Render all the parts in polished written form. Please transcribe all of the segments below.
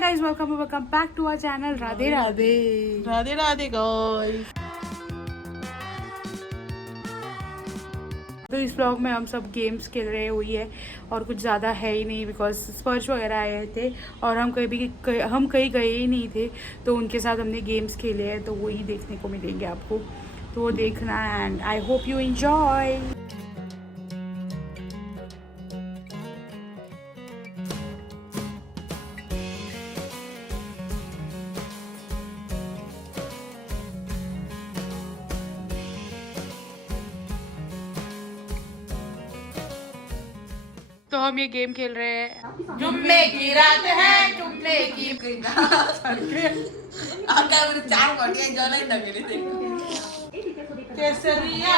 guys, welcome back to our channel. Radhe राधे राधे राधे गाइस। तो इस ब्लॉग में हम सब गेम्स खेल रहे हुई है और कुछ ज़्यादा है ही नहीं बिकॉज स्पर्श वगैरह आए थे और हम कहीं गए ही नहीं थे, तो उनके साथ हमने गेम्स खेले हैं, तो वही देखने को मिलेंगे आपको, तो वो देखना and I hope you enjoy. तो हम ये गेम खेल रहे हैं, जुम्मे की रात है, जुम्मे की रात है। आता है चार कोटियां जो नहीं लगेली थे। केसरिया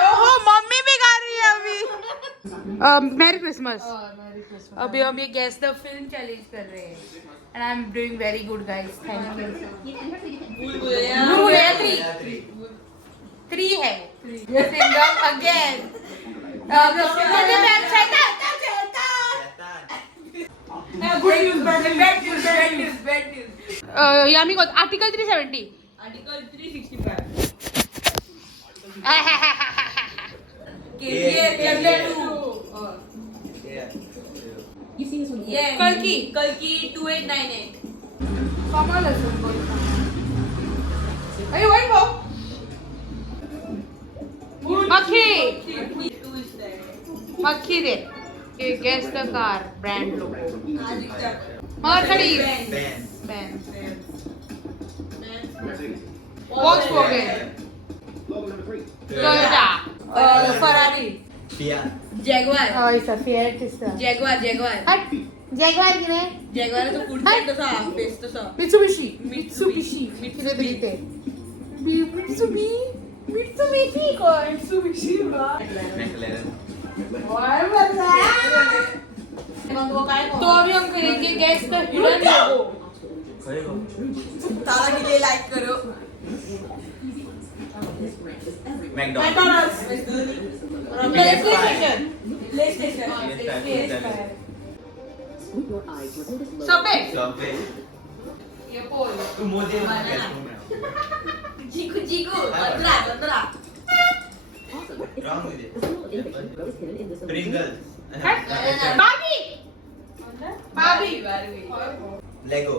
ओहो मम्मी भी गा रही है अभी। Merry Christmas. अभी हम ये गेस द फिल्म चैलेंज कर रहे हैं and I am doing very good guys, thank you. 3 है सिंगम अगेन। यामी को आर्टिकल 370 आर्टिकल 365 कल की 2898 कमाल असून बोलता। अरे वन वो मक्खी दे ये guess the car brand logo Mercedes Benz Volkswagen Toyota Ferrari Jaguar ऐसा फिएट इसका जॅग्वार हट जॅग्वार की नाही जॅग्वार तो पुढचा तसा फेस तसा मित्सुबिशी किती दिते मित्सुबिशी कोण मित्सुबिशी तो अभी हम करेंगे गैस द हिडन लोगो। तारा के लिए लाइक करो मैकडॉनल्ड्स प्ले स्टेशन सबवे ये पोल तू मोदी जीकू अंदरा रॉन्ग विद प्रिंगल्स बाबी Lego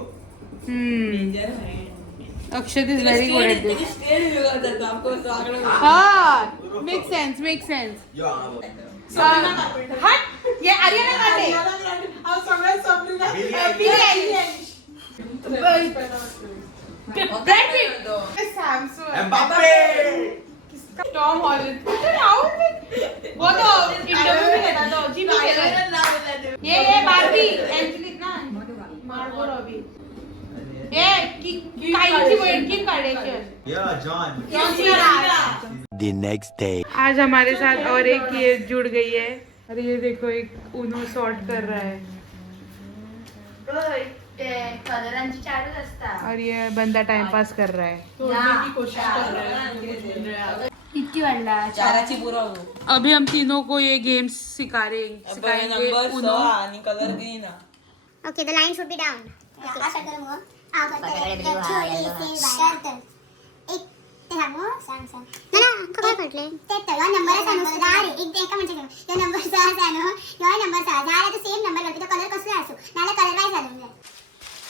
Akshat is very good at this. स्टेड होगा तो आपको तो आगे हाँ मेक सेंस यो हट ये आर्यना काटे हम सगळे सबलीला Brad Pitt Samsung Mbappe Tom Holland वो तो इंटरव्यू में लेता था जी में ये बारबी एंजेलिना मार्गो रॉबी ये काइली वर्ड किम कार्डेशियन या जॉन The next day. आज हमारे साथ और एक ये जुड़ गई है। अरे ये देखो एक उनो सॉर्ट कर रहा है कलरांची चालूच असतात और ये बंदा टाइम पास कर रहा है। तोड़ने की कोशिश कर रहे हैं किती वाढला चाराची पुराव अभी हम तीनों को ये गेम्स सिखाएंगे नंबर 6 उनो। आणि colour green Okay, the line should be down. Okay.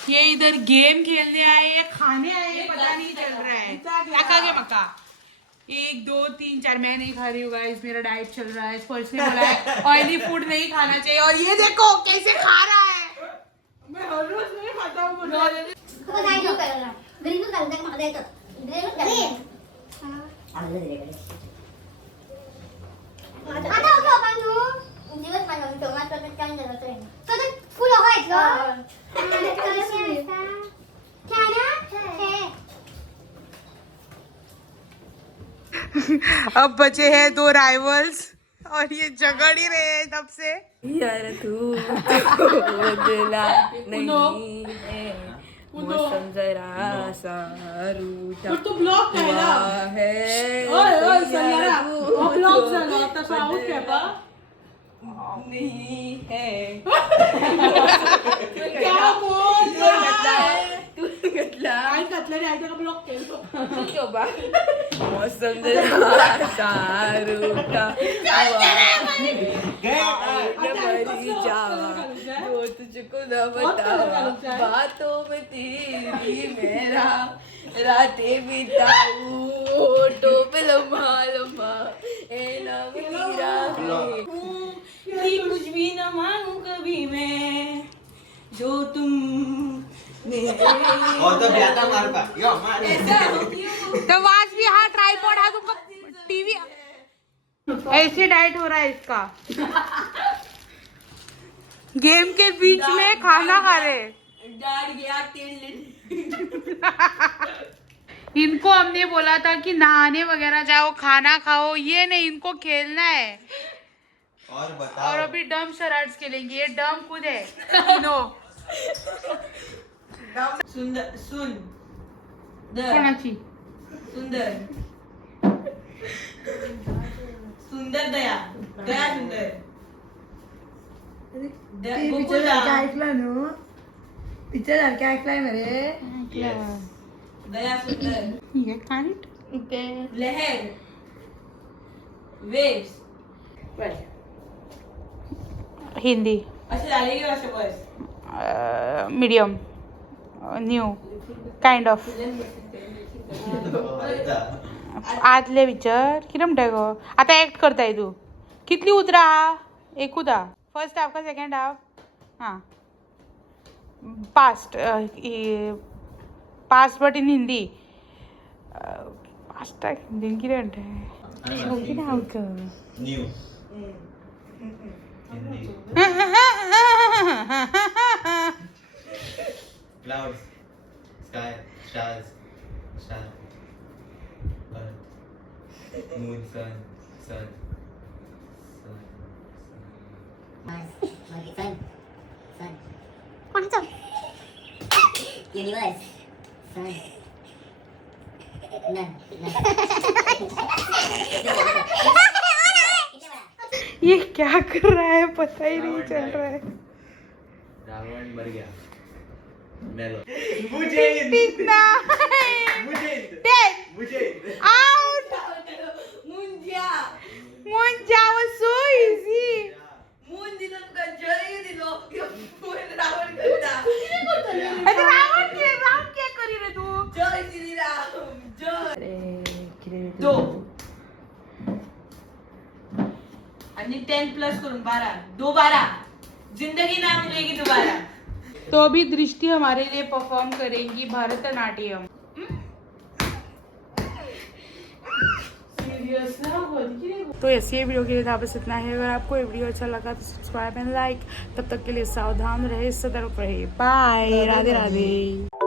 ये इधर गेम खेलने आए हैं, खाने आए हैं, पता नहीं चल रहा है क्या खा गया मक्का। 1 2 3 4 मैं नहीं खा रही हूँ गाइस, मेरा डाइट चल रहा है। स्पर्श ने बोला है ऑयली फूड नहीं खाना चाहिए और ये देखो कैसे खा रहा है। मैं हर रोज नहीं खाता हूं अब बचे हैं 2 राइवल्स और ये झगड़ ही रहे हैं तब से। यार तू बदला नहीं है मौसम जरा सा रूठा तो ब्लॉक है ओए सयारा वो ब्लॉक झाला तसा आउट केला नहीं है मौसम शाहरुखा जो तुझको न बतावा बातों में तेरी मेरा रातें बिताऊं होठों पे लम्हा लम्हा ए नाम तेरा है कि कुछ भी न मांगू कभी मैं जो तुम और तो ब्याता मार पा यो मार तो वाज भी हाँ ट्राइपॉड है तुमका टीवी ऐसे डाइट हो रहा है इसका गेम के बीच में खाना खा रहे डाल गया 3 लीटर इनको हमने बोला था कि नहाने वगैरह जाओ खाना खाओ ये नहीं इनको खेलना है और बताओ और अभी डम शराड्स खेलेंगे ये डम खुद है तीनों सुंदर सुन कोणाची सुंदर सुंदर दया दया सुंदर पिक्चर ऐकला नो पिक्चर सारखं ऐकलाय ना रे दया सुंदर ये कांट लहर वेव्स हिंदी असे झाले की असे बस मीडियम न्यू काइंड ऑफ आदले विचार कितें म्हणटाय गो आतां एक्ट करताय तूं कितली उतरां आहा एकूच आहा फर्स्ट हाफ का सेकंड हाफ हां past past but in Hindi past हिंदीन कितें म्हणटाय कितें हांव new clouds sky stars star earth moon sun sun कोणाचं युनिवर्स ये क्या कर रहा है पता ही नहीं चल रहा है रावण मर गया मेलो कितना मुझे Dead. मुझे Out. Munjya Munja was so easy. Moon दिलं तुका जय दिलो मून रावण करता अरे रावण क्या करी रे तू जय श्रीराम जय 2 आणि 10 प्लस करून 12 2 12 जिंदगी ना मिलेगी दोबारा तो अभी दृष्टि हमारे लिए परफॉर्म करेंगी भरतनाट्यम तो ऐसी वीडियो के लिए था बस इतना है अगर आपको ये वीडियो अच्छा लगा तो सब्सक्राइब एंड लाइक तब तक के लिए सावधान रहे सतर्क रहे बाय राधे राधे